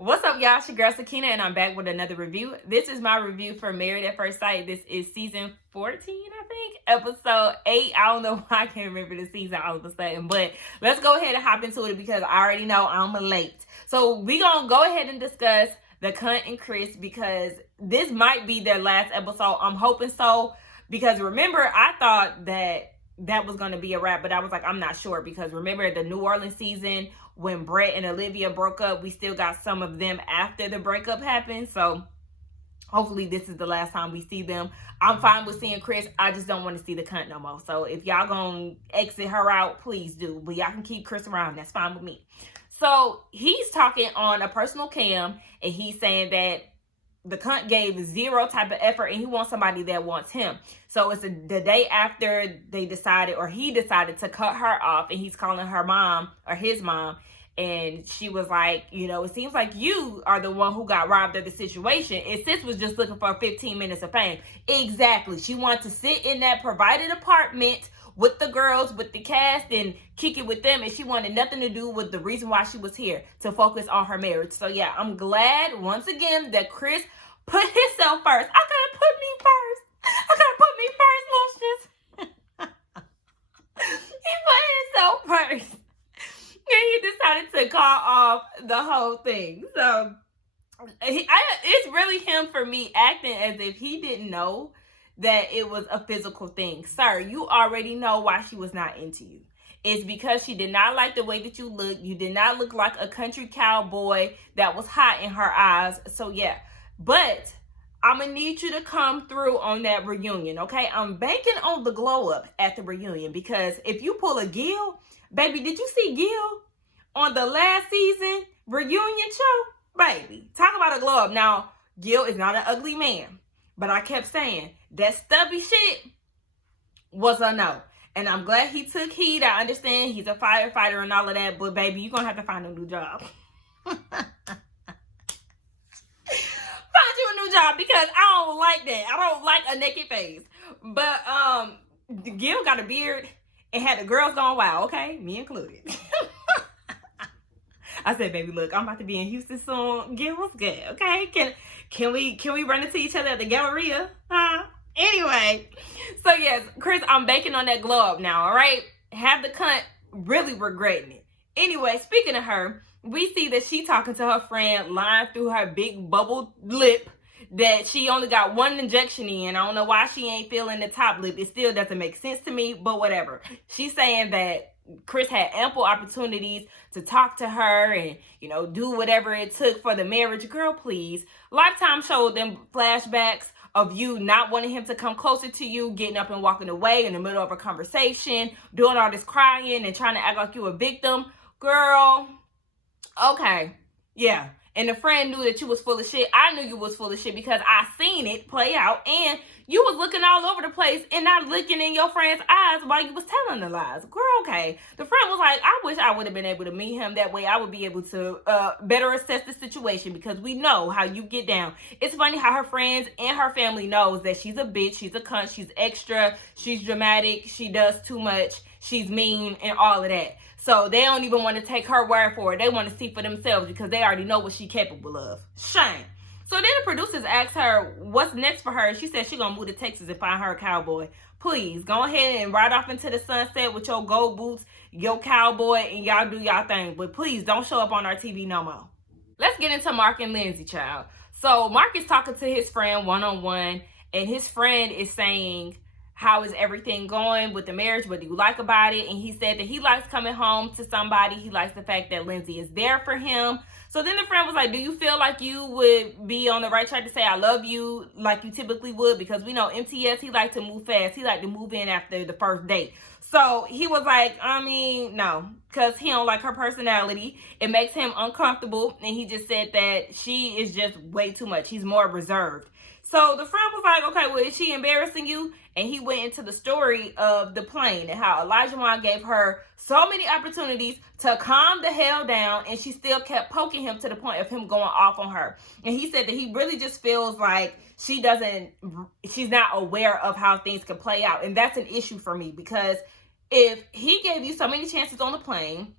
What's up, y'all? It's your girl, Katina, and I'm back with another review. This is my review for Married at First Sight. This is season 14, I think, episode 8. I don't know why I can't remember the season all of a sudden, but let's go ahead and hop into it because I already know I'm late. So we're going to go ahead and discuss the Cunt and Chris because this might be their last episode. I'm hoping so because remember, I thought that was going to be a wrap, but I was like, I'm not sure because remember the New Orleans season when Brett and Olivia broke up, we still got some of them after the breakup happened. So hopefully this is the last time we see them. I'm fine with seeing Chris. I just don't want to see the Cunt no more. So if y'all gonna exit her out, please do. But y'all can keep Chris around. That's fine with me. So he's talking on a personal cam and he's saying that the Cunt gave zero type of effort and he wants somebody that wants him. So it's the day after they decided, or he decided to cut her off, and he's calling her mom or his mom. And she was like, you know, it seems like you are the one who got robbed of the situation. And sis was just looking for 15 minutes of fame. Exactly. She wanted to sit in that provided apartment with the girls, with the cast, and kick it with them. And she wanted nothing to do with the reason why she was here, to focus on her marriage. So yeah, I'm glad once again that Chris put himself first. I gotta put me first. I gotta put me first, Lucius. He put himself first. And he decided to call off the whole thing. So it's really him for me acting as if he didn't know that it was a physical thing. Sir, you already know why she was not into you. It's because she did not like the way that you look. You did not look like a country cowboy that was hot in her eyes. So yeah, but I'm going to need you to come through on that reunion, okay? I'm banking on the glow up at the reunion because if you pull a Gil, baby, did you see Gil on the last season reunion show? Baby, talk about a glow up. Now, Gil is not an ugly man, but I kept saying that stubby shit was a no. And I'm glad he took heed. I understand he's a firefighter and all of that, but baby, you're going to have to find a new job. Find you a new job because I don't like that. I don't like a naked face. But Gil got a beard and had the girls gone wild, okay? Me included. I said, baby, look, I'm about to be in Houston soon. Gil, what's good, okay? Can we run into each other at the Galleria? Huh? Anyway, so yes, Chris, I'm banking on that glow up now, all right? Have the Cunt really regretting it. Anyway, speaking of her, we see that she talking to her friend, lying through her big bubble lip that she only got one injection in. I don't know why she ain't feeling the top lip. It still doesn't make sense to me, but whatever. She's saying that Chris had ample opportunities to talk to her and, you know, do whatever it took for the marriage. Girl, please. Lifetime showed them flashbacks of you not wanting him to come closer to you, getting up and walking away in the middle of a conversation, doing all this crying and trying to act like you a victim. Girl, okay, yeah. And the friend knew that you was full of shit. I knew you was full of shit because I seen it play out. And you was looking all over the place and not looking in your friend's eyes while you was telling the lies. Girl, okay. The friend was like, I wish I would have been able to meet him. That way I would be able to better assess the situation because we know how you get down. It's funny how her friends and her family knows that she's a bitch, she's a cunt, she's extra, she's dramatic, she does too much, she's mean, and all of that. So they don't even want to take her word for it. They want to see for themselves because they already know what she's capable of. Shame. So then the producers asked her what's next for her. She said she's going to move to Texas and find her a cowboy. Please, go ahead and ride off into the sunset with your gold boots, your cowboy, and y'all do y'all thing. But please, don't show up on our TV no more. Let's get into Mark and Lindsey, child. So Mark is talking to his friend one-on-one, and his friend is saying, how is everything going with the marriage? What do you like about it? And he said that he likes coming home to somebody. He likes the fact that Lindsey is there for him. So then the friend was like, do you feel like you would be on the right track to say I love you like you typically would? Because we know MTS, he liked to move fast. He liked to move in after the first date. So he was like, I mean, no, because he don't like her personality. It makes him uncomfortable. And he just said that she is just way too much. He's more reserved. So the friend was like, okay, well, is she embarrassing you? And he went into the story of the plane and how Elijah Wan gave her so many opportunities to calm the hell down, and she still kept poking him to the point of him going off on her. And he said that he really just feels like she's not aware of how things can play out. And that's an issue for me because if he gave you so many chances on the plane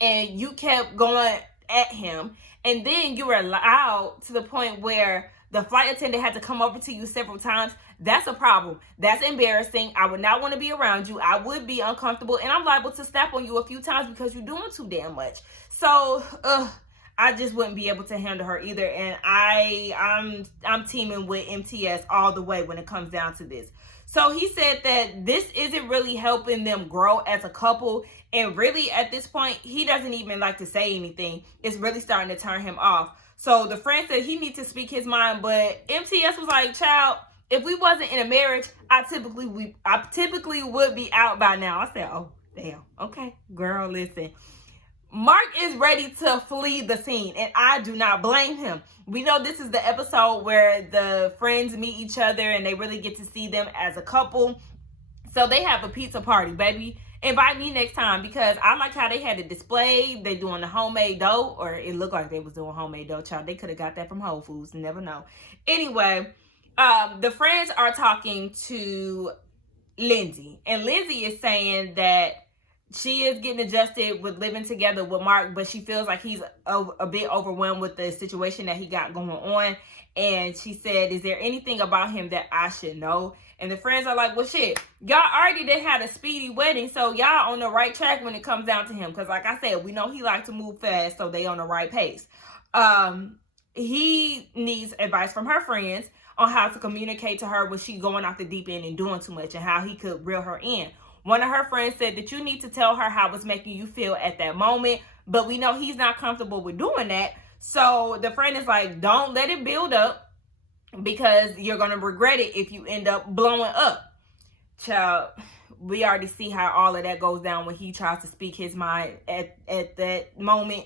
and you kept going at him, and then you were allowed to the point where the flight attendant had to come over to you several times. That's a problem. That's embarrassing. I would not want to be around you. I would be uncomfortable, and I'm liable to snap on you a few times because you're doing too damn much. So, I just wouldn't be able to handle her either, and I'm teaming with MTS all the way when it comes down to this. So he said that this isn't really helping them grow as a couple, and really at this point, he doesn't even like to say anything. It's really starting to turn him off. So the friend said he needs to speak his mind, but MTS was like, child, if we wasn't in a marriage, I typically would be out by now. I said, oh, damn. Okay, girl, listen. Mark is ready to flee the scene, and I do not blame him. We know this is the episode where the friends meet each other and they really get to see them as a couple. So they have a pizza party, baby. Invite me next time, because I like how they had it displayed. They doing the homemade dough, or it looked like they was doing homemade dough, child. They could have got that from Whole Foods. Never know. Anyway, the friends are talking to Lindsey, and Lindsey is saying that she is getting adjusted with living together with Mark, but she feels like he's a bit overwhelmed with the situation that he got going on. And she said, is there anything about him that I should know? And the friends are like, well, shit, y'all already did had a speedy wedding, so y'all on the right track when it comes down to him. Because like I said, we know he likes to move fast, so they on the right pace. He needs advice from her friends on how to communicate to her when she going off the deep end and doing too much, and how he could reel her in. One of her friends said that you need to tell her how it's making you feel at that moment, but we know he's not comfortable with doing that. So the friend is like, don't let it build up, because you're going to regret it if you end up blowing up. Child, we already see how all of that goes down when he tries to speak his mind at that moment.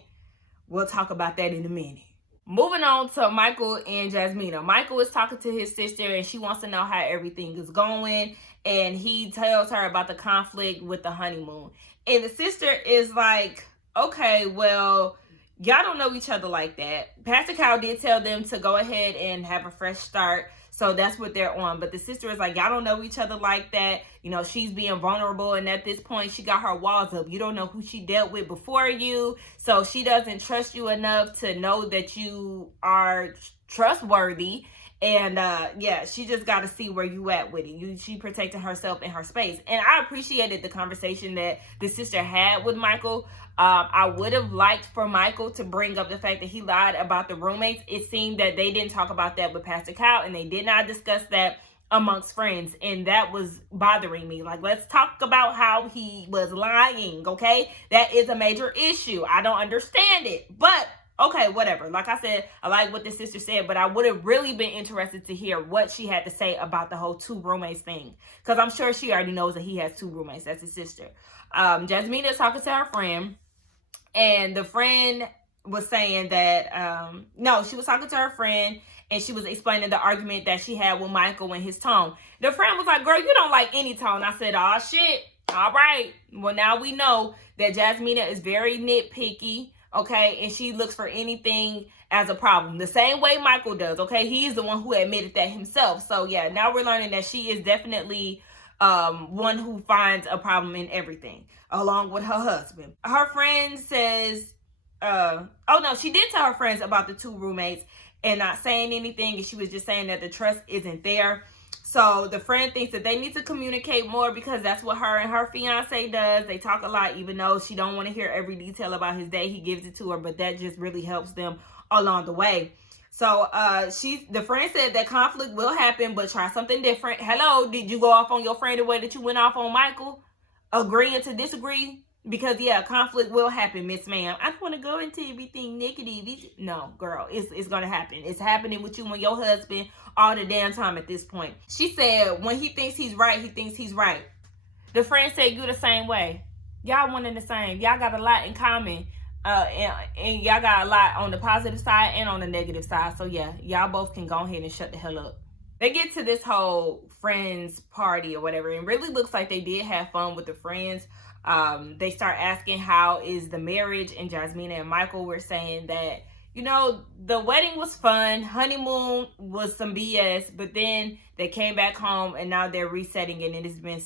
We'll talk about that in a minute. Moving on to Michael and Jasmina. Michael is talking to his sister, and she wants to know how everything is going. And he tells her about the conflict with the honeymoon. And the sister is like, okay, well, y'all don't know each other like that. Pastor Cal did tell them to go ahead and have a fresh start. So that's what they're on. But the sister is like, y'all don't know each other like that. You know, she's being vulnerable. And at this point, she got her walls up. You don't know who she dealt with before you. So she doesn't trust you enough to know that you are trustworthy. And yeah, she just got to see where you at with it. She protecting herself in her space. And I appreciated the conversation that the sister had with Michael. I would have liked for Michael to bring up the fact that he lied about the roommates. It seemed that they didn't talk about that with Pastor Cal, and they did not discuss that amongst friends, and that was bothering me. Like, let's talk about how he was lying, okay? That is a major issue. I don't understand it, but okay, whatever. Like I said, I like what the sister said, but I would have really been interested to hear what she had to say about the whole two roommates thing, because I'm sure she already knows that he has two roommates. That's his sister. Jasmina is talking to her friend, and the friend was saying that, no, she was talking to her friend, and she was explaining the argument that she had with Michael and his tone. The friend was like, girl, you don't like any tone. I said, oh, shit. All right. Well, now we know that Jasmina is very nitpicky, okay? And she looks for anything as a problem. The same way Michael does, okay? He's the one who admitted that himself. So, yeah, now we're learning that she is definitely one who finds a problem in everything, along with her husband. Her friend says, oh no, she did tell her friends about the two roommates and not saying anything, and she was just saying that the trust isn't there. So the friend thinks that they need to communicate more, because that's what her and her fiance does. They talk a lot, even though she don't want to hear every detail about his day. He gives it to her, but that just really helps them along the way. So the friend said that conflict will happen, but try something different. Hello, did you go off on your friend the way that you went off on Michael? Agreeing to disagree? Because, yeah, conflict will happen, Miss Ma'am. I don't want to go into everything negative. No, girl, it's going to happen. It's happening with you and your husband all the damn time at this point. She said when he thinks he's right, he thinks he's right. The friend said you the same way. Y'all one and the same. Y'all got a lot in common. And y'all got a lot on the positive side and on the negative side. So, yeah, y'all both can go ahead and shut the hell up. They get to this whole friends party or whatever. And really looks like they did have fun with the friends. They start asking how is the marriage, and Jasmina and Michael were saying that, you know, the wedding was fun, honeymoon was some BS, but then they came back home and now they're resetting it, and it's been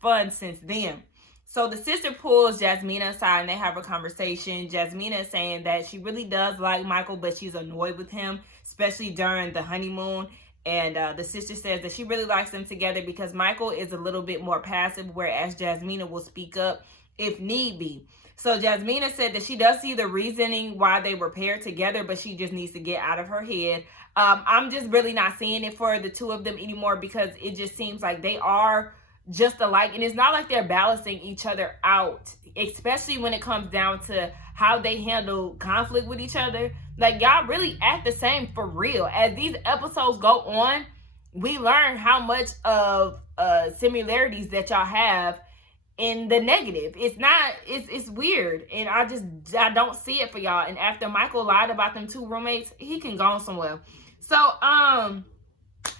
fun since then. So the sister pulls Jasmina aside and they have a conversation. Jasmina is saying that she really does like Michael, but she's annoyed with him, especially during the honeymoon. And the sister says that she really likes them together because Michael is a little bit more passive, whereas Jasmina will speak up if need be. So Jasmina said that she does see the reasoning why they were paired together, but she just needs to get out of her head. I'm just really not seeing it for the two of them anymore because it just seems like they are just alike. And it's not like they're balancing each other out, especially when it comes down to how they handle conflict with each other. Like, y'all really act the same for real. As these episodes go on, we learn how much of similarities that y'all have in the negative. It's weird, and I don't see it for y'all. And after Michael lied about them two roommates, he can go somewhere. So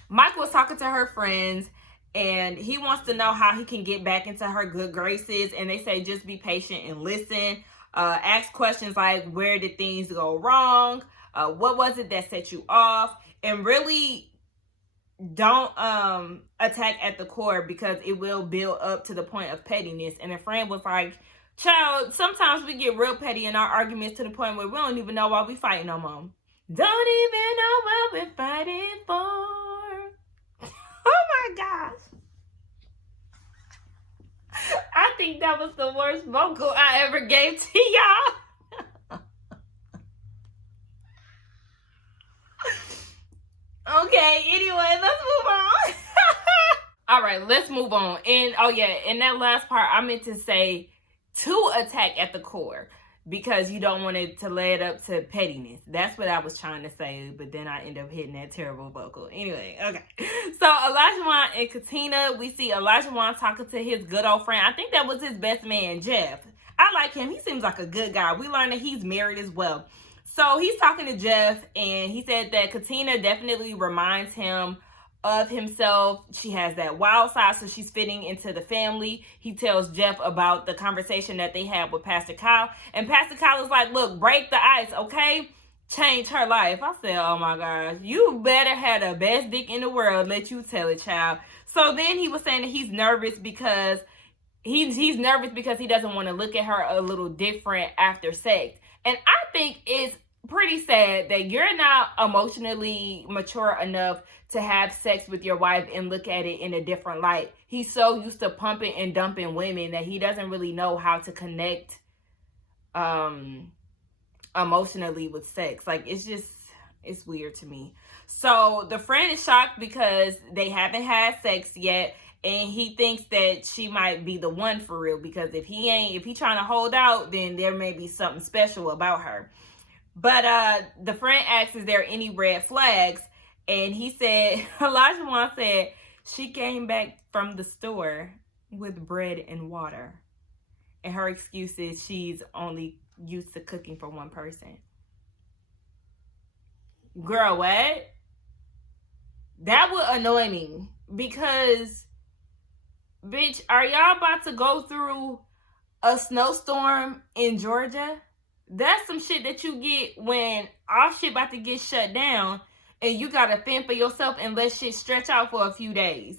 Michael was talking to her friends, and he wants to know how he can get back into her good graces. And they say just be patient and listen. Ask questions like, where did things go wrong? What was it that set you off? And really don't attack at the core, because it will build up to the point of pettiness. And a friend was like, child, sometimes we get real petty in our arguments to the point where we don't even know why we fighting no more. Don't even know what we're fighting for. Oh my gosh. I think that was the worst vocal I ever gave to y'all. Okay, anyway, let's move on. All right, let's move on. And oh yeah, in that last part, I meant to say to attack at the core, because you don't want it to lay it up to pettiness. That's what I was trying to say, but then I end up hitting that terrible vocal. Anyway, okay. So Olajuwon and Katina, we see Olajuwon talking to his good old friend. I think that was his best man, Jeff. I like him. He seems like a good guy. We learned that he's married as well. So he's talking to Jeff, and he said that Katina definitely reminds him of himself. She has that wild side, so she's fitting into the family. He tells Jeff about the conversation that they had with Pastor Kyle, and Pastor Kyle is like, look, break the ice, okay? Change her life. I said, oh my gosh, you better have the best dick in the world, let you tell it, child. So then he was saying that he's nervous because he's nervous because he doesn't want to look at her a little different after sex. And I think it's pretty sad that you're not emotionally mature enough to have sex with your wife and look at it in a different light. He's so used to pumping and dumping women that he doesn't really know how to connect emotionally with sex. Like, it's weird to me. So the friend is shocked because they haven't had sex yet, and he thinks that she might be the one for real, because if he trying to hold out, then there may be something special about her. But the friend asks, is there any red flags? And he said, Olajuwon said, she came back from the store with bread and water. And her excuse is she's only used to cooking for one person. Girl, what? That would annoy me, because, bitch, are y'all about to go through a snowstorm in Georgia? That's some shit that you get when all shit about to get shut down and you gotta fend for yourself and let shit stretch out for a few days.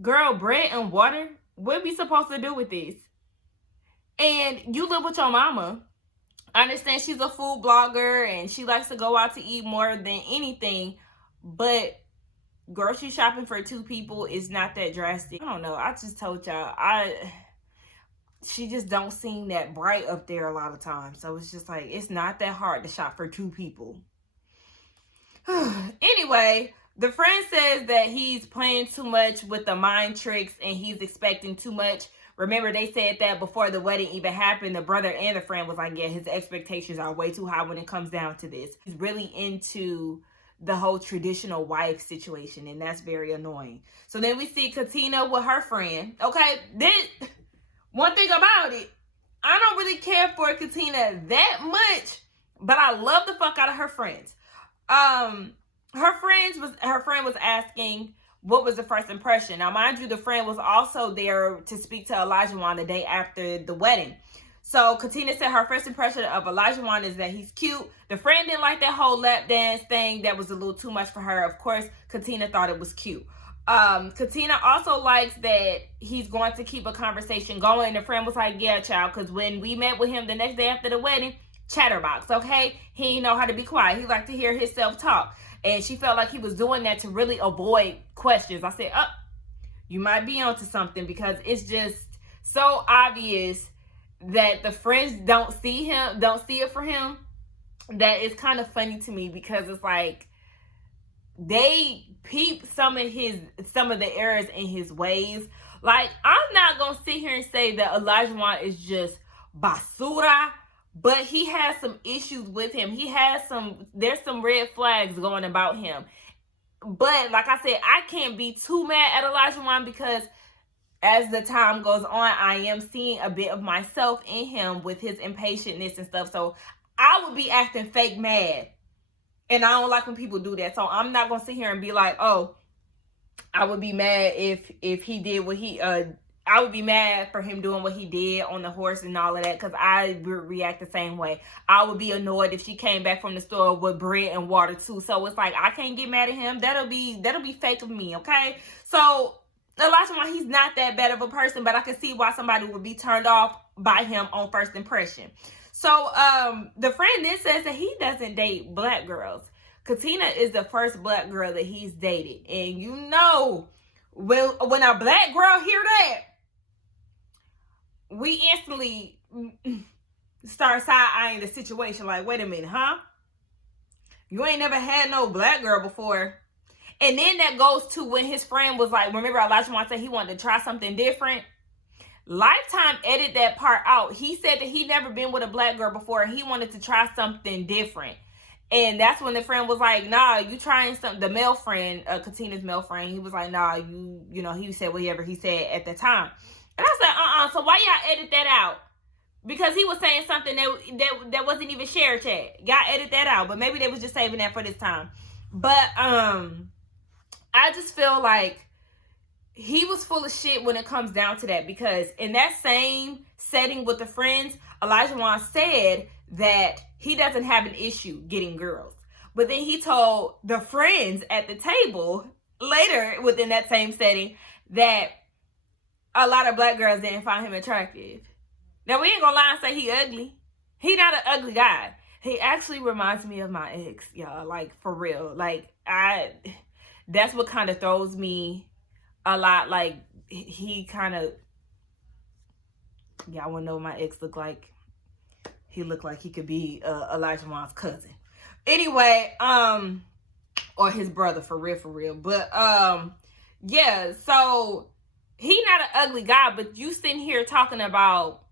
Girl, bread and water? What we supposed to do with this? And you live with your mama. I understand she's a food blogger and she likes to go out to eat more than anything, but grocery shopping for two people is not that drastic. I don't know. I just told y'all, she just don't seem that bright up there a lot of times. So it's just like, it's not that hard to shop for two people. Anyway, the friend says that he's playing too much with the mind tricks and he's expecting too much. Remember, they said that before the wedding even happened, the brother and the friend was like, yeah, his expectations are way too high when it comes down to this. He's really into the whole traditional wife situation, and that's very annoying. So then we see Katina with her friend. Okay, one thing about it, I don't really care for Katina that much, but I love the fuck out of her friends. Her friend was asking what was the first impression. Now, mind you, the friend was also there to speak to Olajuwon the day after the wedding. So Katina said her first impression of Olajuwon is that he's cute. The friend didn't like that whole lap dance thing. That was a little too much for her. Of course, Katina thought it was cute. Katina also likes that he's going to keep a conversation going. The friend was like, yeah, child, because when we met with him the next day after the wedding, chatterbox, okay? He didn't know how to be quiet. He liked to hear himself talk. And she felt like he was doing that to really avoid questions. I said, you might be onto something, because it's just so obvious that the friends don't see it for him, that it's kind of funny to me, because it's like they peep some of the errors in his ways. Like, I'm not gonna sit here and say that Elijah is just basura, but he has some issues with him. There's some red flags going about him. But like I said, I can't be too mad at Elijah because as the time goes on, I am seeing a bit of myself in him with his impatientness and stuff. So I would be acting fake mad. And I don't like when people do that. So I'm not going to sit here and be like, oh, I would be mad if he did what he, I would be mad for him doing what he did on the horse and all of that, because I would react the same way. I would be annoyed if she came back from the store with bread and water too. So it's like, I can't get mad at him. That'll be fake of me, okay? So Elijah, he's not that bad of a person, but I can see why somebody would be turned off by him on first impression. So the friend then says that he doesn't date black girls. Katina is the first black girl that he's dated. And you know, when a black girl hear that, we instantly start side-eyeing the situation. Like, wait a minute, huh? You ain't never had no black girl before. And then that goes to when his friend was like, remember Elijah said he wanted to try something different? Lifetime edited that part out. He said that he never been with a black girl before and he wanted to try something different. And that's when the friend was like, nah, you trying something. The male friend, Katina's male friend, he was like, nah, you know, he said whatever he said at the time. And I said, so why y'all edit that out? Because he was saying something that wasn't even shared chat. Y'all edit that out. But maybe they was just saving that for this time. But I just feel like he was full of shit when it comes down to that, because in that same setting with the friends, Elijah said that he doesn't have an issue getting girls. But then he told the friends at the table later within that same setting that a lot of black girls didn't find him attractive. Now, we ain't gonna lie and say he ugly. He not an ugly guy. He actually reminds me of my ex, y'all. Like, for real. Like, that's what kind of throws me a lot. Like, he kind of, y'all want to know what my ex looked like? He looked like he could be Elijah Wan's cousin. Anyway, or his brother, for real. But, yeah, so he not an ugly guy, but you sitting here talking about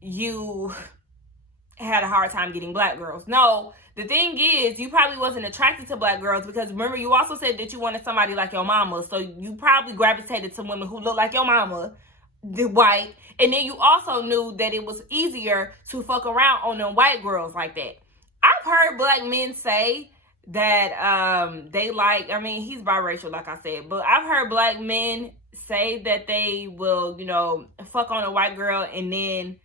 you had a hard time getting black girls. No, the thing is, you probably wasn't attracted to black girls because remember, you also said that you wanted somebody like your mama. So you probably gravitated to women who look like your mama, the white. And then you also knew that it was easier to fuck around on them white girls like that. I've heard black men say that they like, I mean, he's biracial, like I said, but I've heard black men say that they will, you know, fuck on a white girl and then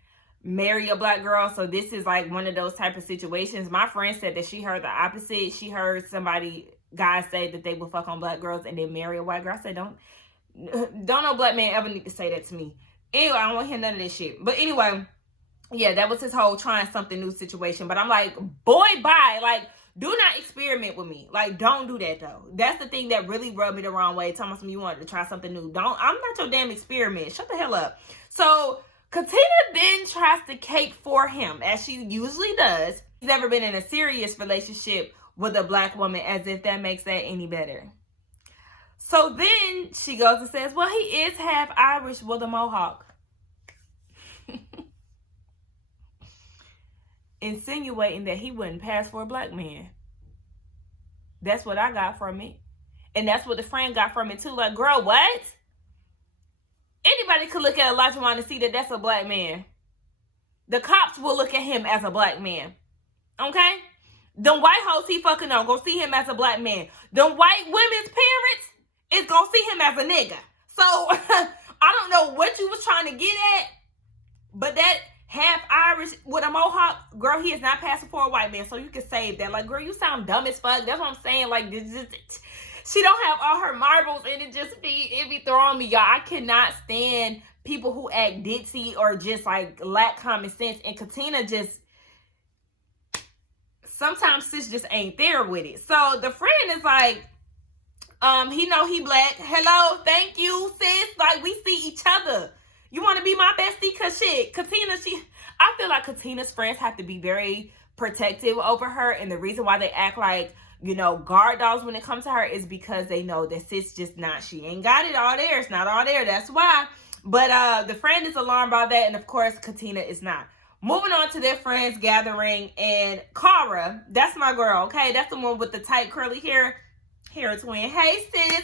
marry a black girl. So this is like one of those type of situations. My friend said that she heard the opposite. She heard guys say that they will fuck on black girls and then marry a white girl. I said, don't no black man ever need to say that to me. Anyway, I don't want to hear none of this shit. But anyway, yeah, that was his whole trying something new situation. But I'm like, boy, bye. Like, do not experiment with me. Like, don't do that, though. That's the thing that really rubbed me the wrong way. Telling me you wanted to try something new. I'm not your damn experiment. Shut the hell up. So Katina then tries to cape for him, as she usually does. He's never been in a serious relationship with a black woman, as if that makes that any better. So then she goes and says, well, he is half Irish with a mohawk. Insinuating that he wouldn't pass for a black man. That's what I got from it. And that's what the friend got from it too. Like, girl, what? Anybody could look at Elijah and see that that's a black man. The cops will look at him as a black man. Okay? Them white hoes he fucking on gonna see him as a black man. Them white women's parents is gonna see him as a nigga. So, I don't know what you was trying to get at, but that half Irish with a mohawk, girl, he is not passing for a white man. So you can save that. Like, girl, you sound dumb as fuck. That's what I'm saying. Like, She don't have all her marbles, and it be throwing me, y'all. I cannot stand people who act ditzy or just like lack common sense. And Katina just, sometimes sis just ain't there with it. So the friend is like, he know he black. Hello, thank you, sis. Like, we see each other. You want to be my bestie? Cause shit, Katina, I feel like Katina's friends have to be very protective over her, and the reason why they act like, you know, guard dogs when it comes to her is because they know that sis just not, she ain't got it all there. It's not all there. That's why. But the friend is alarmed by that, and of course Katina is not. Moving on to their friends gathering, and Cara, that's my girl, okay? That's the one with the tight curly hair twin. Hey sis.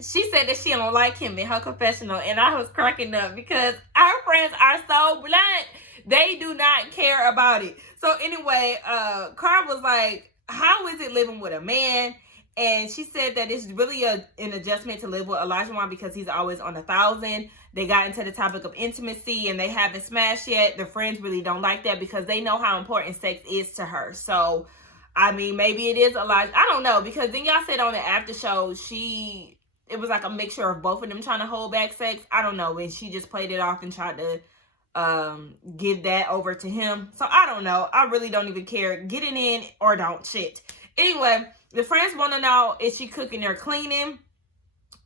She said that she don't like him in her confessional, and I was cracking up because our friends are so blunt. They do not care about it. So anyway, Cara was like, how is it living with a man? And she said that it's really an adjustment to live with Elijah because he's always on 1,000. They got into the topic of intimacy and they haven't smashed yet. The friends really don't like that because they know how important sex is to her. So, I mean, maybe it is Elijah. I don't know, because then y'all said on the after show, it was like a mixture of both of them trying to hold back sex. I don't know. And she just played it off and tried to give that over to him. So I don't know. I really don't even care. Get it in or don't. Shit. Anyway, the friends want to know, is she cooking or cleaning?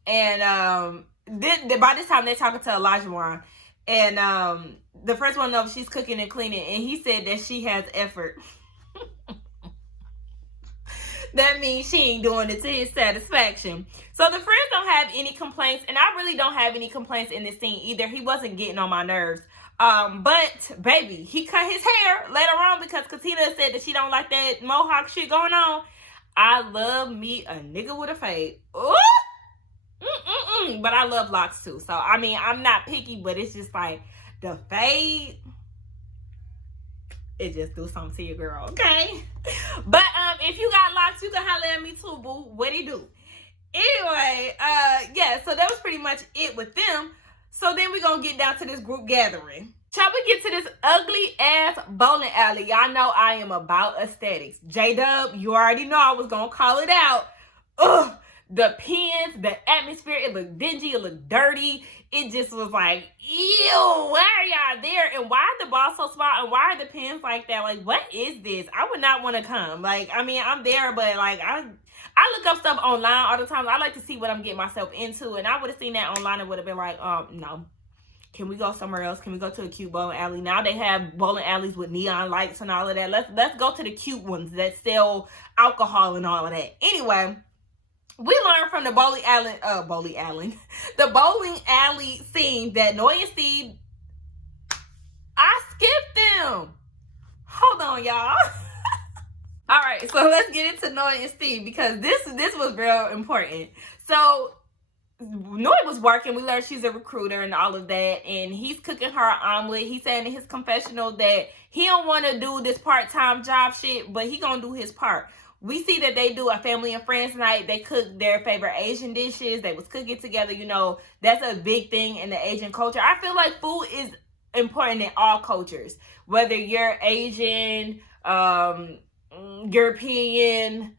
And by this time they're talking to Elijah, and the friends want to know if she's cooking and cleaning, and he said that she has effort. That means she ain't doing it to his satisfaction. So the friends don't have any complaints, and I really don't have any complaints in this scene either. He wasn't getting on my nerves. But baby, he cut his hair later on because Katina said that she don't like that mohawk shit going on. I love me a nigga with a fade. Ooh! But I love locks too. So I mean, I'm not picky, but it's just like the fade, it just do something to your girl, okay? But if you got locks, you can holler at me too, boo. What it do? Anyway, yeah, so that was pretty much it with them. So then we're gonna get down to this group gathering. Shall we get to this ugly ass bowling alley? Y'all know I am about aesthetics. J-Dub, you already know I was gonna call it out. Ugh, the pins, the atmosphere, it looked dingy, it looked dirty. It just was like, ew, why are y'all there? And why are the balls so small? And why are the pins like that? Like, what is this? I would not want to come. Like, I mean, I'm there, but like, I look up stuff online all the time. I like to see what I'm getting myself into. And I would have seen that online and would have been like, no. Can we go somewhere else? Can we go to a cute bowling alley? Now they have bowling alleys with neon lights and all of that. Let's go to the cute ones that sell alcohol and all of that. Anyway, we learned from the bowling alley scene that Noy and Steve, I skipped them. Hold on, y'all. All right, so let's get into Noy and Steve because this was real important. So Noy was working. We learned she's a recruiter and all of that, and he's cooking her an omelet. He's saying in his confessional that he don't want to do this part-time job shit, but he gonna do his part. We see that they do a family and friends night. They cook their favorite Asian dishes. They was cooking together. You know, that's a big thing in the Asian culture. I feel like food is important in all cultures, whether you're Asian, European,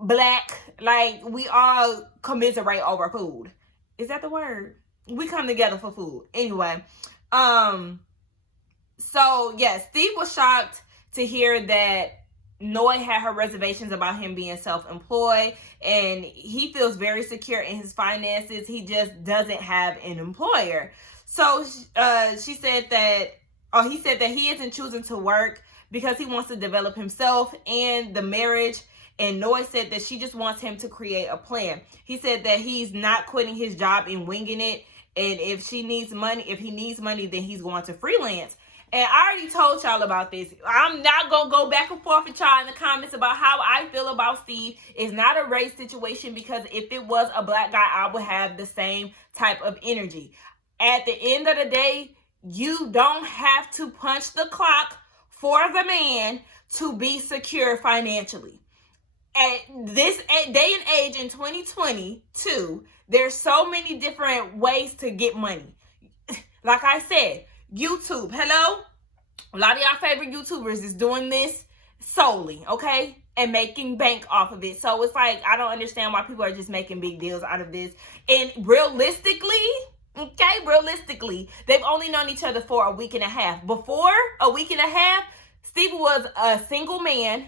Black. Like, we all commiserate over food. Is that the word? We come together for food. Anyway, so yeah, Steve was shocked to hear that Noy had her reservations about him being self-employed, and he feels very secure in his finances. He just doesn't have an employer. So he said that he isn't choosing to work because he wants to develop himself and the marriage. And Noy said that she just wants him to create a plan. He said that he's not quitting his job and winging it. And if he needs money, then he's going to freelance. And I already told y'all about this. I'm not going to go back and forth with y'all in the comments about how I feel about Steve. It's not a race situation because if it was a black guy, I would have the same type of energy. At the end of the day, you don't have to punch the clock for the man to be secure financially. At this day and age in 2022, there's so many different ways to get money. Like I said, YouTube, hello? A lot of y'all favorite YouTubers is doing this. solely, okay? And making bank off of it. So it's like, I don't understand why people are just making big deals out of this. And realistically, they've only known each other for a week and a half. Before a week and a half, Steve was a single man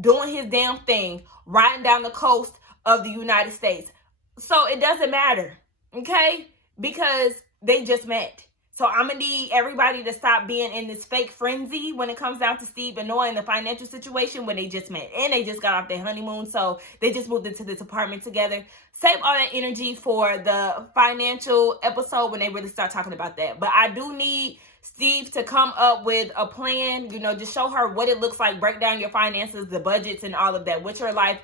doing his damn thing, riding down the coast of the United States. So it doesn't matter, okay? Because they just met. So I'm going to need everybody to stop being in this fake frenzy when it comes down to Steve and Noah in the financial situation when they just met. And they just got off their honeymoon, so they just moved into this apartment together. Save all that energy for the financial episode when they really start talking about that. But I do need Steve to come up with a plan, you know, just show her what it looks like, break down your finances, the budgets and all of that, what your life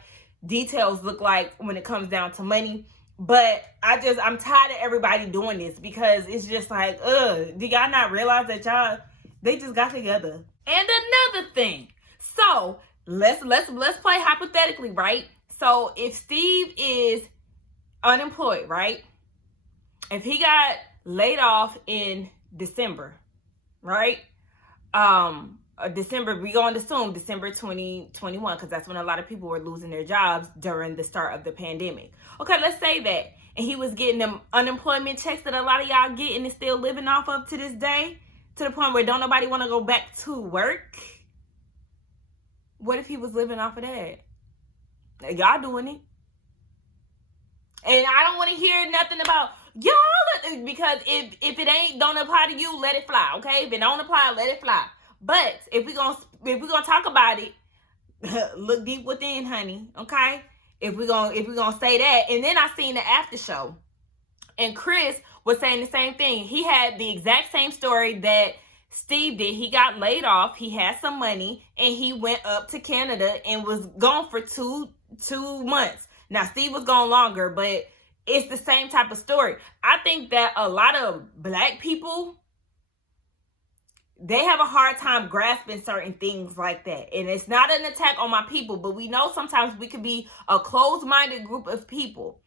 details look like when it comes down to money. But I'm tired of everybody doing this because it's just like, do y'all not realize that they just got together? And another thing, so let's play hypothetically, right? So if Steve is unemployed, right? If he got laid off in December, right? December, we going to assume December 2021, because that's when a lot of people were losing their jobs during the start of the pandemic. Okay, let's say that. And he was getting them unemployment checks that a lot of y'all get and is still living off of to this day, to the point where don't nobody want to go back to work. What if he was living off of that? Y'all doing it. And I don't want to hear nothing about y'all, because if it don't apply to you, let it fly, okay? If it don't apply, let it fly. But if we gonna talk about it, look deep within, honey. Okay. If we gonna say that, and then I seen the after show, and Chris was saying the same thing. He had the exact same story that Steve did. He got laid off. He had some money, and he went up to Canada and was gone for two months. Now Steve was gone longer, but it's the same type of story. I think that a lot of Black people, they have a hard time grasping certain things like that. And it's not an attack on my people, but we know sometimes we can be a closed-minded group of people.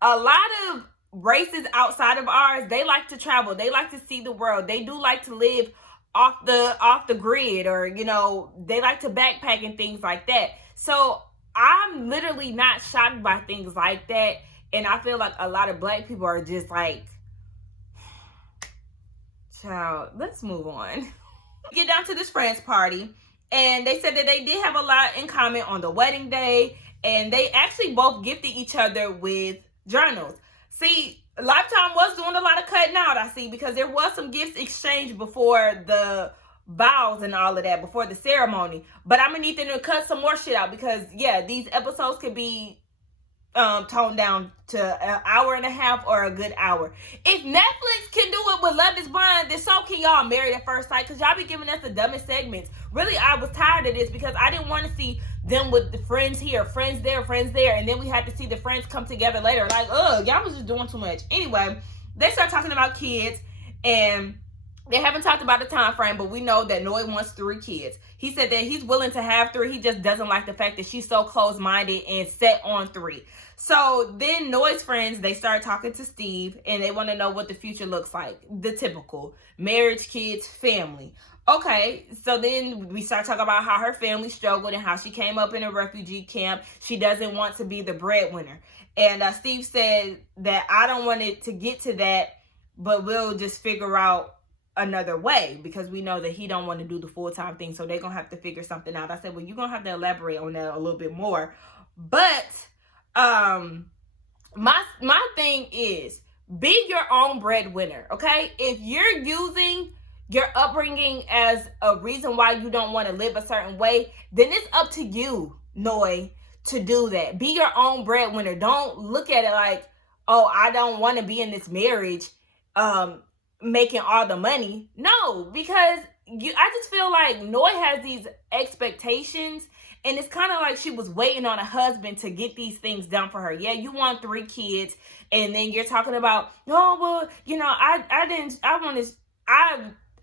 A lot of races outside of ours, they like to travel. They like to see the world. They do like to live off the grid, or, you know, they like to backpack and things like that. So I'm literally not shocked by things like that. And I feel like a lot of Black people are just like, child, let's move on. Get down to this friends party, and they said that they did have a lot in common on the wedding day, and they actually both gifted each other with journals. See, Lifetime was doing a lot of cutting out, I see, because there was some gifts exchanged before the vows and all of that, before the ceremony. But I'm gonna need them to cut some more shit out, because yeah, these episodes could be toned down to an hour and a half or a good hour. If Netflix can do it with Love is Blind, then so can y'all Married at First Sight, because y'all be giving us the dumbest segments. Really, I was tired of this because I didn't want to see them with the friends here, friends there, and then we had to see the friends come together later. Like, y'all was just doing too much. Anyway, they start talking about kids, and they haven't talked about the time frame, but we know that Noy wants 3 kids. He said that he's willing to have 3. He just doesn't like the fact that she's so close-minded and set on 3. So then Noy's friends, they start talking to Steve, and they want to know what the future looks like. The typical marriage, kids, family. Okay, so then we start talking about how her family struggled and how she came up in a refugee camp. She doesn't want to be the breadwinner. And Steve said that I don't want it to get to that, but we'll just figure out another way, because we know that he don't want to do the full-time thing, so they're gonna have to figure something out. I said, well, you're gonna have to elaborate on that a little bit more. But my thing is, be your own breadwinner, okay? If you're using your upbringing as a reason why you don't want to live a certain way, then it's up to you, Noy, to do that. Be your own breadwinner. Don't look at it like, oh, I don't want to be in this marriage making all the money. No, because I just feel like Noy has these expectations, and it's kind of like she was waiting on a husband to get these things done for her. Yeah, you want 3 kids, and then you're talking about, oh, well, you know, I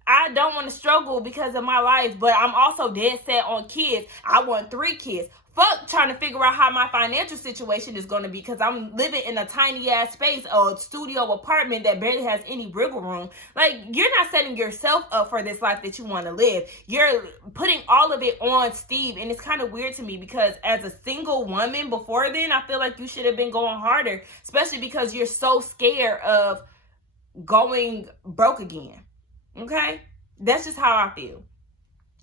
I don't want to struggle because of my life, but I'm also dead set on kids. I want 3 kids. Fuck trying to figure out how my financial situation is going to be because I'm living in a tiny ass space, a studio apartment that barely has any wiggle room. Like, you're not setting yourself up for this life that you want to live. You're putting all of it on Steve, and it's kind of weird to me because as a single woman before then, I feel like you should have been going harder, especially because you're so scared of going broke again. Okay? That's just how I feel.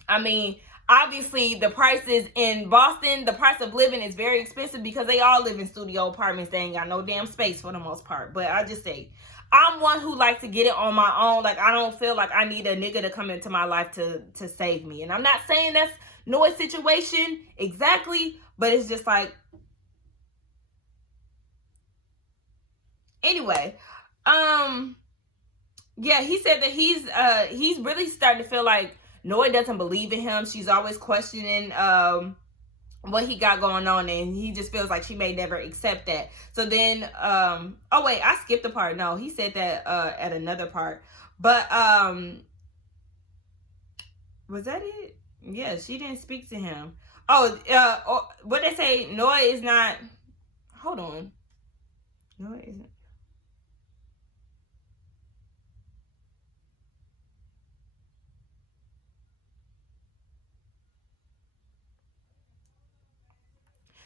I mean, obviously, the prices in Boston, the price of living is very expensive because they all live in studio apartments. They ain't got no damn space for the most part. But I just say, I'm one who likes to get it on my own. Like, I don't feel like I need a nigga to come into my life to save me. And I'm not saying that's Noah's situation exactly, but it's just like, anyway, yeah, he said that he's really starting to feel like Noah doesn't believe in him. She's always questioning what he got going on, and he just feels like she may never accept that. So then, oh wait, I skipped a part. No, he said that at another part. But was that it? Yeah, she didn't speak to him. Oh, what they say? Noah is not. Hold on. Noah isn't.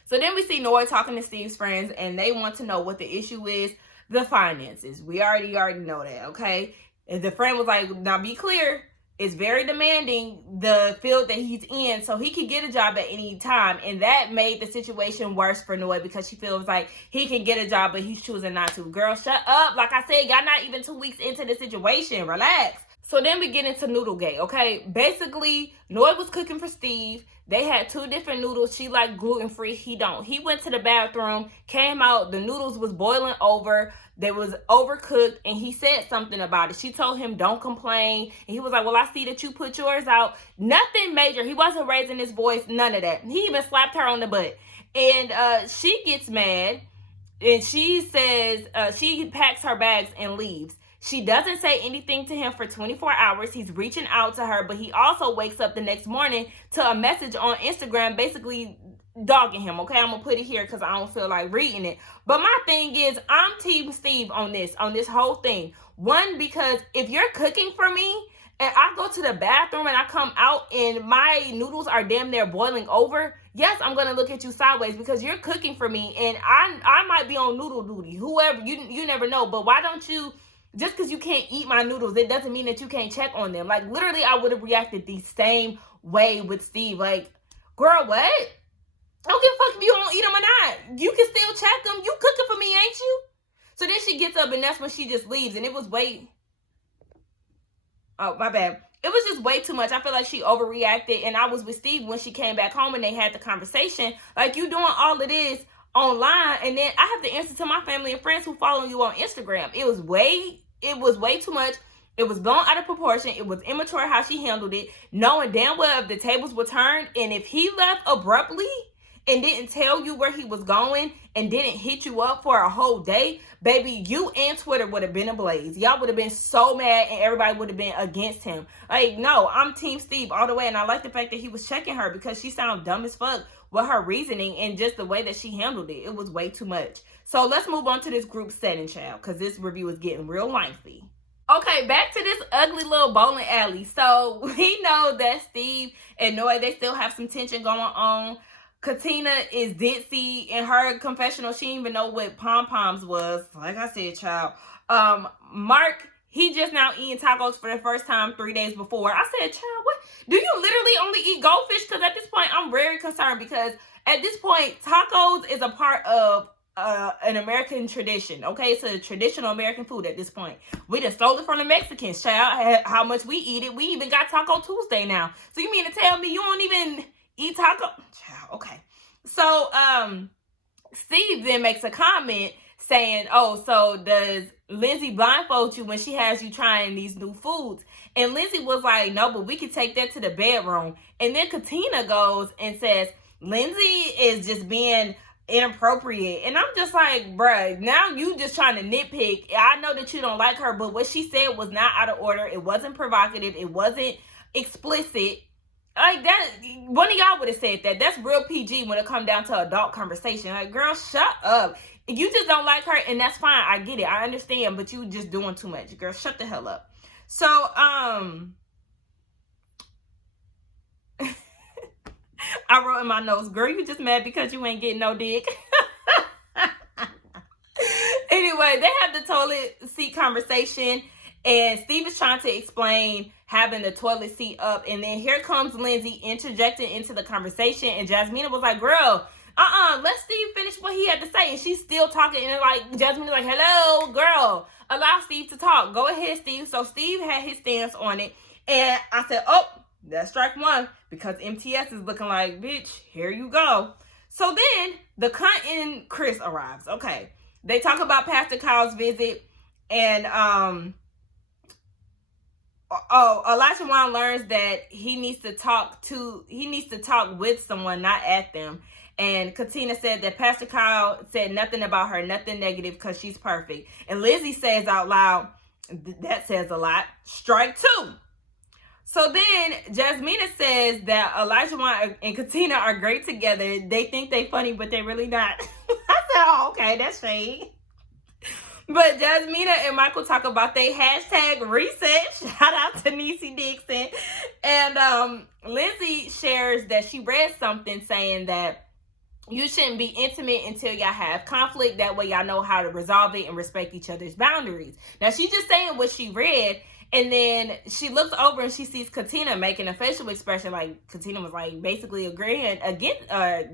So then we see Noah talking to Steve's friends, and they want to know what the issue is. The finances. We already know that, okay? And the friend was like, now be clear, it's very demanding, the field that he's in, so he can get a job at any time. And that made the situation worse for Noah because she feels like he can get a job, but he's choosing not to. Girl, shut up. Like I said, y'all not even 2 weeks into the situation. Relax. So then we get into Noodlegate, okay? Basically, Noah was cooking for Steve. They had 2 different noodles. She liked gluten-free. He don't. He went to the bathroom, came out. The noodles was boiling over. They was overcooked, and he said something about it. She told him, don't complain. And he was like, well, I see that you put yours out. Nothing major. He wasn't raising his voice, none of that. He even slapped her on the butt. And she gets mad, and she says, she packs her bags and leaves. She doesn't say anything to him for 24 hours. He's reaching out to her, but he also wakes up the next morning to a message on Instagram basically dogging him. Okay, I'm going to put it here because I don't feel like reading it. But my thing is, I'm Team Steve on this whole thing. One, because if you're cooking for me and I go to the bathroom and I come out and my noodles are damn near boiling over, yes, I'm going to look at you sideways because you're cooking for me and I might be on noodle duty. Whoever, you never know. But why don't you... Just because you can't eat my noodles, it doesn't mean that you can't check on them. Like, literally, I would have reacted the same way with Steve. Like, girl, what? I don't give a fuck if you don't eat them or not. You can still check them. You cooking for me, ain't you? So then she gets up, and that's when she just leaves. And it was oh, my bad. It was just way too much. I feel like she overreacted. And I was with Steve when she came back home and they had the conversation. Like, you doing all of this online, and then I have to answer to my family and friends who follow you on Instagram. It was way too much. It was blown out of proportion. It was immature how she handled it, knowing damn well if the tables were turned and if he left abruptly and didn't tell you where he was going and didn't hit you up for a whole day, baby, you and Twitter would have been ablaze. Y'all would have been so mad and everybody would have been against him. Like, no, I'm Team Steve all the way, and I like the fact that he was checking her because she sounded dumb as fuck with her reasoning and just the way that she handled it. It was way too much. So let's move on to this group setting, child, because this review is getting real lengthy. Okay, back to this ugly little bowling alley. So we know that Steve and Noah, they still have some tension going on. Katina is ditzy in her confessional. She didn't even know what pom-poms was. Like I said, child. Mark, he just now eating tacos for the first time 3 days before. I said, child, what? Do you literally only eat goldfish? Because at this point, I'm very concerned because at this point, tacos is a part of an American tradition. Okay, it's a traditional American food at this point. We just stole it from the Mexicans, child. How much we eat it. We even got Taco Tuesday now. So you mean to tell me you don't even eat taco? Child, okay. So, Steve then makes a comment saying, oh, so does Lindsey blindfold you when she has you trying these new foods? And Lindsey was like, no, but we could take that to the bedroom. And then Katina goes and says, Lindsey is just being inappropriate. And I'm just like, bruh, now you just trying to nitpick. I know that you don't like her, but what she said was not out of order. It wasn't provocative. It wasn't explicit. Like, that, one of y'all would have said that. That's real PG when it comes down to adult conversation. Like, girl, shut up. You just don't like her, and that's fine. I get it. I understand, but you just doing too much. Girl, shut the hell up. So, I wrote in my notes, girl, you just mad because you ain't getting no dick. Anyway, they have the toilet seat conversation, and Steve is trying to explain having the toilet seat up, and then here comes Lindsey interjecting into the conversation, and Jasmina was like, girl, let Steve finish what he had to say. And she's still talking, and like Jasmina's like, hello, girl, allow Steve to talk. Go ahead, Steve. So Steve had his stance on it, and I said, oh, that's strike one, because MTS is looking like, bitch, here you go. So then the cunt and Chris arrives. Okay, they talk about Pastor Kyle's visit, and Elijah Wan learns that he needs to talk with someone, not at them. And Katina said that Pastor Kyle said nothing about her, nothing negative, because she's perfect. And Lindsey says out loud, that says a lot, strike two. So then Jasmina says that Elijah Wan and Katina are great together. They think they funny, but they really not. I said, oh, okay, that's shade. But Jasmina and Michael talk about their hashtag reset. Shout out to Niecy Dixon. And Lindsey shares that she read something saying that you shouldn't be intimate until y'all have conflict. That way y'all know how to resolve it and respect each other's boundaries. Now, she's just saying what she read. And then she looks over and she sees Katina making a facial expression. Like, Katina was like basically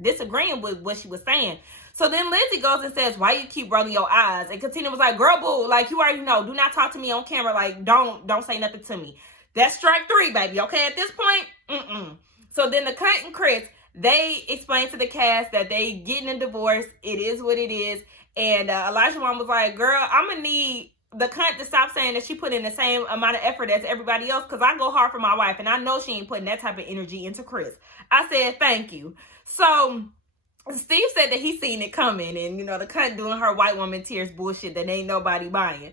disagreeing with what she was saying. So then Lindsey goes and says, why you keep rolling your eyes? And Katina was like, girl, boo, like, you already know. Do not talk to me on camera. Like, don't say nothing to me. That's strike three, baby. Okay, at this point, So then the cunt and Chris, they explain to the cast that they getting a divorce. It is what it is. And Elijah Wan was like, girl, I'm going to need the cunt to stop saying that she put in the same amount of effort as everybody else, because I go hard for my wife, and I know she ain't putting that type of energy into Chris. I said, thank you. So Steve said that he seen it coming, and, you know, the cunt doing her white woman tears bullshit that ain't nobody buying.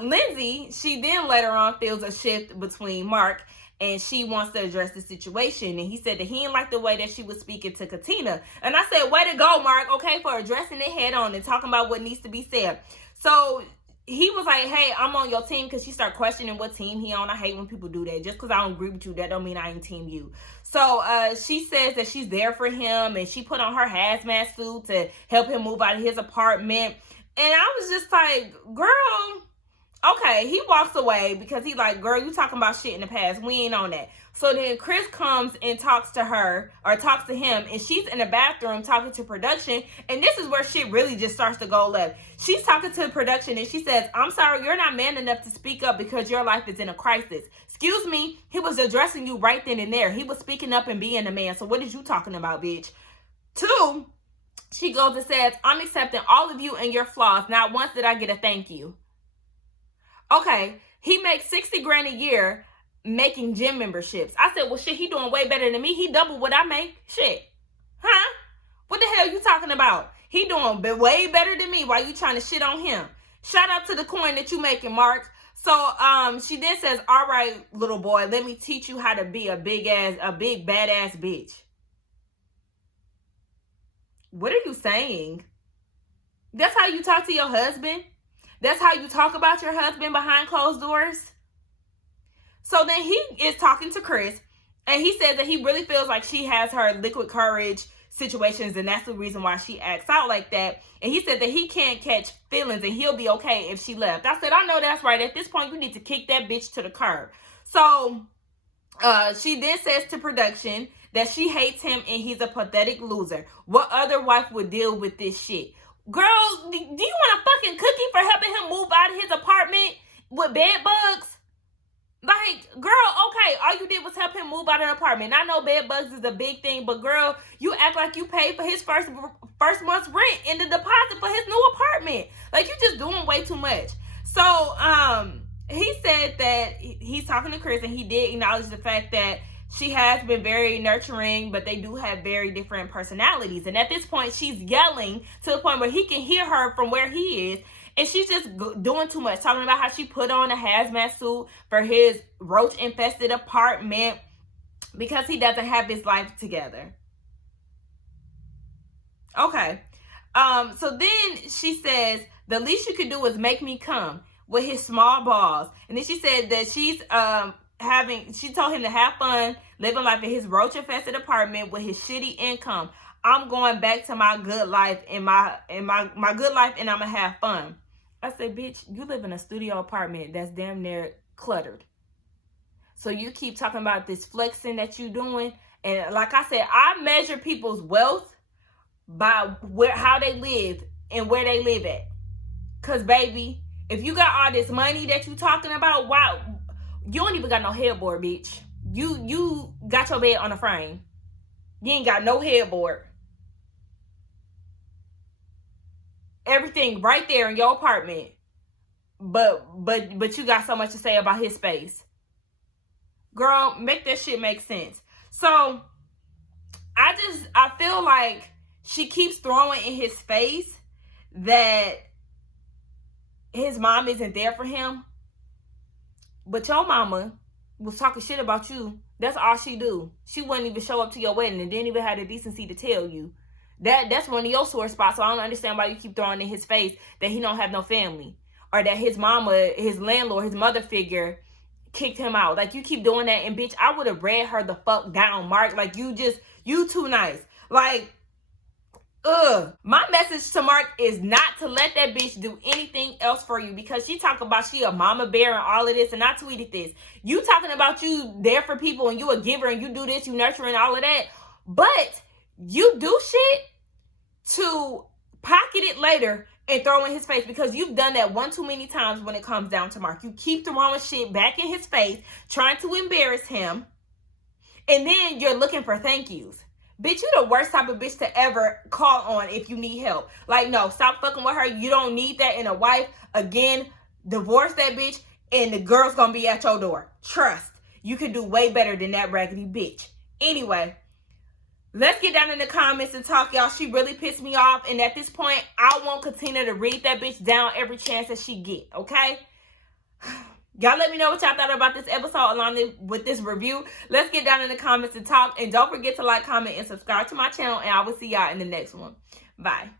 Lindsey, she then later on feels a shift between Mark, and she wants to address the situation. And he said that he didn't like the way that she was speaking to Katina. And I said, way to go, Mark, okay, for addressing it head on and talking about what needs to be said. So he was like, hey, I'm on your team, because she started questioning what team he on. I hate when people do that. Just because I don't agree with you, that don't mean I ain't team you. So she says that she's there for him, and she put on her hazmat suit to help him move out of his apartment. And I was just like, girl, okay. He walks away because he like, girl, you talking about shit in the past. We ain't on that. So then Chris comes and talks to her, or talks to him, and she's in the bathroom talking to production. And this is where shit really just starts to go left. She's talking to production, and she says, I'm sorry, you're not man enough to speak up because your life is in a crisis. Excuse me, he was addressing you right then and there. He was speaking up and being a man. So what is you talking about, bitch? Two, she goes and says, I'm accepting all of you and your flaws. Not once did I get a thank you. Okay, he makes $60 grand a year making gym memberships. I said, well, shit, he doing way better than me. He double what I make. Shit. Huh? What the hell you talking about? He doing way better than me. Why you trying to shit on him? Shout out to the coin that you making, Mark. So she then says, all right, little boy, let me teach you how to be a big badass bitch. What are you saying? That's how you talk to your husband? That's how you talk about your husband behind closed doors? So then he is talking to Chris, and he says that he really feels like she has her liquid courage situations, and that's the reason why she acts out like that. And he said that he can't catch feelings, and he'll be okay if she left. I said, I know that's right. At this point, you need to kick that bitch to the curb. So she then says to production that she hates him and he's a pathetic loser. What other wife would deal with this shit? Girl, do you want a fucking cookie for helping him move out of his apartment with bed bugs? Like, girl, okay, all you did was help him move out of the apartment. I know bed bugs is a big thing, but girl, you act like you paid for his first month's rent and the deposit for his new apartment. Like, you just doing way too much. So, he said that he's talking to Chris, and he did acknowledge the fact that she has been very nurturing, but they do have very different personalities. And at this point, she's yelling to the point where he can hear her from where he is. And she's just doing too much, talking about how she put on a hazmat suit for his roach-infested apartment because he doesn't have his life together. Okay. So then she says, the least you could do is make me come with his small balls. And then she said that she's she told him to have fun living life in his roach-infested apartment with his shitty income. I'm going back to my good life and my good life, and I'm gonna have fun. I said, bitch, you live in a studio apartment that's damn near cluttered. So you keep talking about this flexing that you doing. And like I said, I measure people's wealth by how they live and where they live at. Cause baby, if you got all this money that you talking about, wow, you don't even got no headboard, bitch. You got your bed on a frame. You ain't got no headboard. Everything right there in your apartment. But you got so much to say about his space. Girl, make that shit make sense. So I feel like she keeps throwing in his face that his mom isn't there for him. But your mama was talking shit about you. That's all she do. She wouldn't even show up to your wedding and didn't even have the decency to tell you. That's one of your sore spots. So I don't understand why you keep throwing in his face that he don't have no family. Or that his mama, his landlord, his mother figure kicked him out. Like, you keep doing that. And bitch, I would have read her the fuck down, Mark. Like, you too nice. Like, my message to Mark is not to let that bitch do anything else for you, because she talk about she a mama bear and all of this, and I tweeted this. You talking about you there for people and you a giver and you do this, you nurturing all of that, but you do shit to pocket it later and throw in his face, because you've done that one too many times when it comes down to Mark. You keep throwing shit back in his face, trying to embarrass him, and then you're looking for thank yous. Bitch, you the worst type of bitch to ever call on if you need help. Like, no, stop fucking with her. You don't need that in a wife. Again, divorce that bitch and the girl's gonna be at your door. Trust. You can do way better than that raggedy bitch. Anyway, let's get down in the comments and talk, y'all. She really pissed me off. And at this point, I want Katina to read that bitch down every chance that she get, okay? Y'all let me know what y'all thought about this episode along with this review. Let's get down in the comments and talk. And don't forget to like, comment, and subscribe to my channel. And I will see y'all in the next one. Bye.